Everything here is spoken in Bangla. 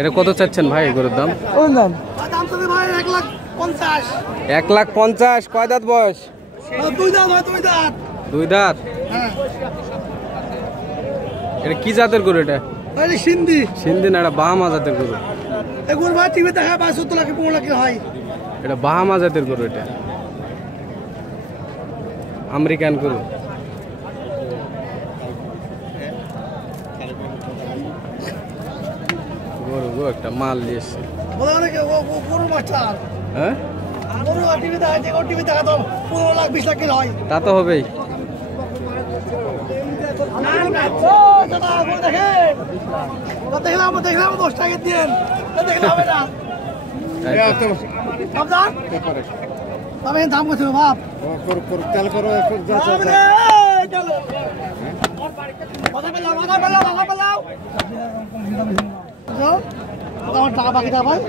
এটা কত চাচ্ছেন ভাই গরুর দাম? 1,50,000। কয় দাঁত বয়স? 2 দাঁত। এটা কি জাতের গরু? এটা সিন্ধি না, এটা বাহামা জাতের গরু। এটা বাহামা জাতের গরু, এটা আমেরিকান গরু। গরু গো একটা মাল দিয়েছে। হ্যাঁ তা তো হবেই। দেখলাম 10 টাকা দিয়ে দাম করছে বাপ তেল করো আমার টাকা বাকি ভাই